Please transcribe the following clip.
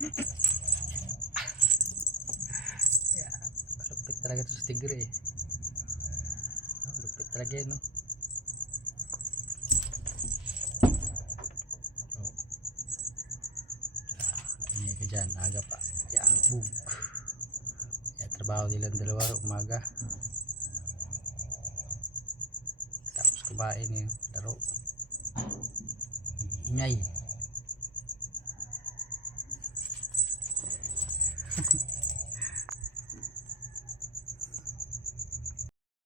Yeah, lupit talaga ito sa tigre eh. Lupit talaga yun, no? Oh, ingay ka dyan, aga pa. Yeah, bug. Yeah, trabaho nilang dalawa umaga. Tapos kumain yung laro. Ingay.